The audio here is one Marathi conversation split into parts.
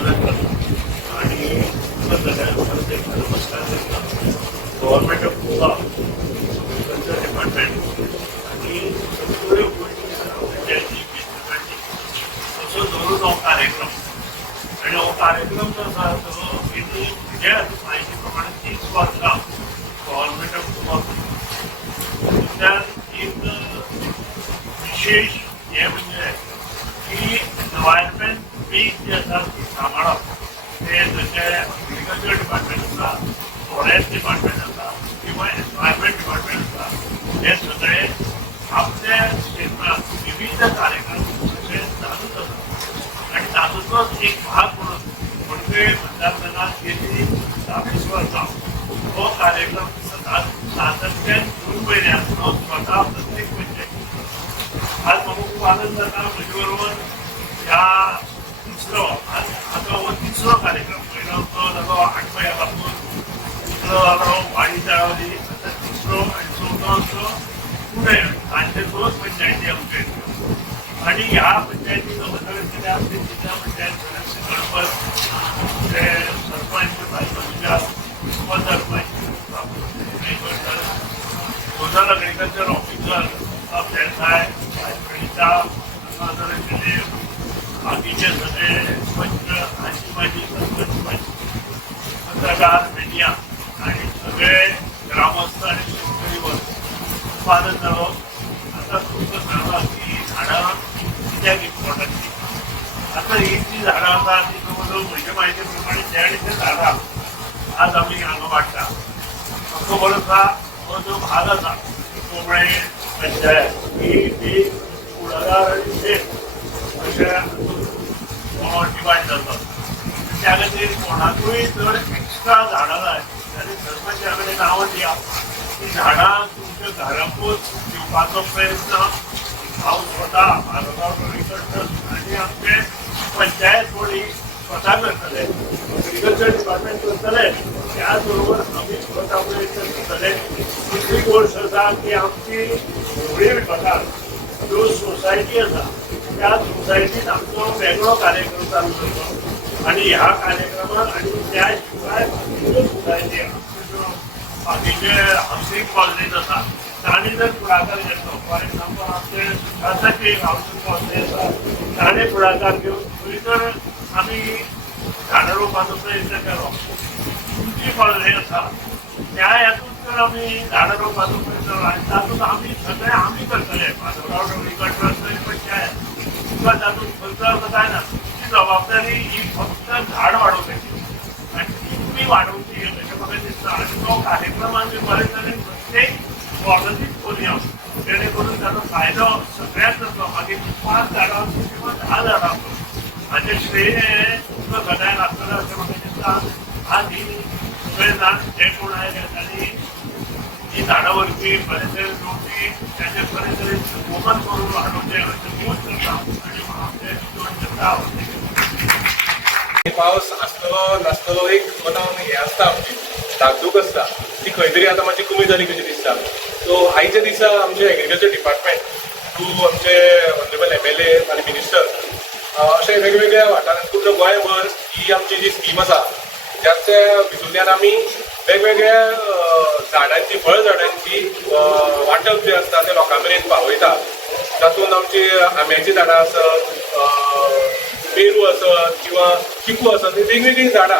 अभिनंदन करतो आणि नमस्कार करतो. Government of Goa culture department आणि सगळ्या गोष्टी असो धरून हो कार्यक्रम आणि हो कार्यक्रम जो आसा तो म्हज्या म्हायती प्रमाणे 30 वर्सां गव्हर्नमेंट ऑफ गोवा एक विशेष हे म्हणजे की एनवायरमेंट पीक जे आसा ती सांबाळप ते जशें एग्रीकल्चर डिपार्टमेंट आसा फॉरेस्ट डिपार्टमेंट आसा किंवा एनवायरमेंट डिपार्टमेंट आसा हे सगळे आपल्या क्षेत्रात विविध कार्यक्रम असे चालूच असतात आणि तातूंतलोच एक भाग म्हणून पणजे मतदारसंघात गेली 20 वर्सां हो कार्यक्रम सातत्यान जून महिन्यात तो स्वतः प्रत्येक पंचायतीत आज म्हाका खूप आनंद जाता म्हजे बरोबर ह्या तिसरो आता हो तिसरो कार्यक्रम पयलो तो जालो 8 महिन्या पासून दुसरो जालो वाडी तळावली आता तिसरो आणि चवथो असो पुणे तांचे 2 पंचायती आमचे आणि ह्या पंचायतीचो बदल केल्या जिल्हा पंचायत सदस्य गणपत ते सरपंच बायपासूच्या उपसरपंच नोडल एग्रीकल्चर ऑफिसर व्यवसाय गणिता बाकीचे सगळे पंच आजी माजी सरपंच पत्रकार मीडिया आणि सगळे ग्रामस्थ आणि शेतकरी वर्ग खूप आनंद झालो. आता तुमचं सांगा की झाडां कित्याक इम्पॉर्टंट आता ही जी झाडां आसा ती जवळ म्हज्या म्हायती प्रमाणे 150 झाडां आज आमी हांगा वाडटा. म्हाका बरो आसा हो जो भाग आसा कोंबळे पंचायत ही एक कुळागर आनी शेत अशें डिवायड जाता. त्या खातीर कोणाकूय जर एक्स्ट्रा झाडां जाय जाल्यार सरपंचा कडेन नांवां दिया. ती झाडां तुमच्या घराकूच दिवपाचो प्रयत्न हांव स्वता म्हाजो एग्रीकल्चर आनी आमचे पंचायत बॉडी स्वता करतले. एग्रीकल्चर डिपार्टमेंट करतले त्याच बरोबर आमी स्वता प्रयत्न करतले. दुसरी गोष्ट आसा की आमची व्हडली विभागात ज्यो सोसायटी आसा त्या सोसायटीत आमचो वेगळो कार्यक्रम चालू करतो आणि ह्या कार्यक्रमात आणि त्या शिवाय बाकीच्यो सोसायटी बाकीचे हावसिंग कॉलनीज आसा तांणी जर फुडाकार घेतलो फॉर एक्झाम्पल आमचे सुखासाठी एक हावसिंग कॉलनी आसा ताणें फुडाकार घेवन थंय जर आमी झाडां रोवपाचो प्रयत्न केलो तुमची कॉलनी आसा त्या हातूंत जर आमी झाडां रोवपाचो प्रयत्न केलो आनी तातूंत आमी सगळे आमी करतले म्हाजो एग्रीकल्चर पंचायत तुमकां तातूंत खर्च जायना. तुमची जबाबदारी ही फक्त झाड वाडोवपाची आनी ती तुमी वाडोवची अशें म्हाका दिसता. आनी तो कार्यक्रम आमी बरे तरेन प्रत्येक कॉलनीत करुया जेणे करून ताचो फायदो सगळ्यांक जातलो. मागीर 5 झाडां आसू किंवा 10 झाडां आसू हाचें श्रेय हें तुमकां सगळ्यांक आसतलें अशें म्हाका दिसता. आज ही सगळे जाण जे कोण आयले तांणी ही झाडां व्हरपी बरे तरेन रोवपी ताचेर बरे तरेन संगोपन करून वाडोवचें अशें मूज करता आनी आमचें जीवन जगता. पावस आसतलो नासतलो एक मनान हें आसता आमची धाकधूक आसता ती खंय तरी आतां मातशी कमी जाली कशी दिसता. सो आयच्या दिसा आमचे एग्रीकल्चर डिपार्टमेंट थ्रू आमचे ऑनरेबल MLA आनी मिनिस्टर अशे वेगवेगळ्या वाठारांत पुर्ण गोंयभर ही आमची जी स्कीम आसा त्याच्या भितूंतल्यान आमी वेगवेगळ्या झाडांची फळ झाडांची वांटप जें आसता तें लोकां मेरेन पावयता. तातूंत आमची आंब्याची झाडां आसत पेरू आसत किंवा चिकू आसत ही वेगवेगळी झाडां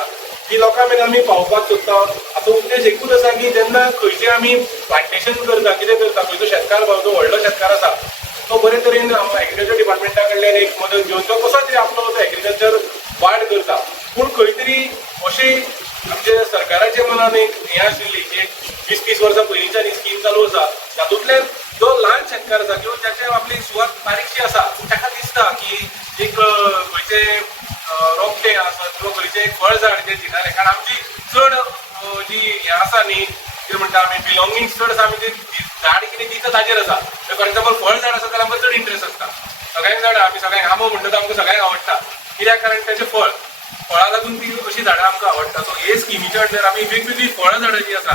ही लोकां मेरेन आमी पावोवपाक सोदता. हाचो उद्देश एकूच आसा की जेन्ना खंयचें आमी प्लांटेशन करता कितें करता खंयचो शेतकार जो व्हडलो शेतकार आसा तो बरे तरेन एग्रीकल्चर डिपार्टमेंटा कडल्यान एक मदत घेवन तो कसो तरी आपलो तो एग्रीकल्चर वाड करता. पूण खंय तरी अशी आमचे सरकाराच्या मनान एक हें आशिल्ली की 20-30 वर्सां पयलींच्यान ही स्कीम चालू आसा तातूंतल्यान जो ल्हान शेतकार आसा किंवा ज्याचे आपली सुवात बारीकशी आसा ताका दिसता की एक खंयचें रोपटें आसत किंवा खंयचें एक फळ झाड जें दिनालें कारण आमची चड जी हें आसा न्ही कितें म्हणटा आमी बिलॉंगींग चड आसा आमी झाड कितें दिता ताजेर आसा. फॉर एक्झाम्पल फळ झाड आसा जाल्यार आमकां चड इंट्रस्ट आसता. सगळ्यांक झाडां आमी सगळ्यांक आंबो म्हणटा तो आमकां सगळ्यांक आवडटा कित्याक कारण तेजें फळां लागून ती अशी झाडां आमकां आवडटा. सो हे स्किमीच्या अंडर आमी वेगवेगळी फळ झाडां जी आसा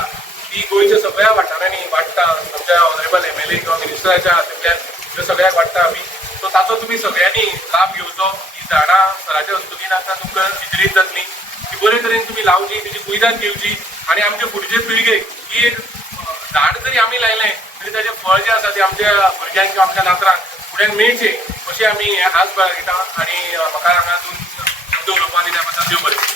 ती गोंयच्या सगळ्या वाठारांनी वाडटा. आमच्या ऑनरेबल MLA किंवा मिनिस्टराच्या हातूंतल्यान ह्यो सगळ्याक वाडटा आमी सो ताचो तुमी सगळ्यांनी लाभ घेवचो. ही झाडां सराच्या हस्तुकीन आतां तुमकां वितरीत जातली, ती बरे तरेन तुमी लावची, तेजी कुयदाद घेवची आनी आमच्या फुडचे पिळगेक ही एक झाड जरी आमी लायलें तरी ताचें फळ जें आसा तें आमच्या भुरग्यांक किंवा आमच्या नातरांक फुड्यान मेळचें अशें आमी आस बाळगिता. आनी म्हाका हांगा शब्द उलोवपाक दिल्या बद्दल देव बरें.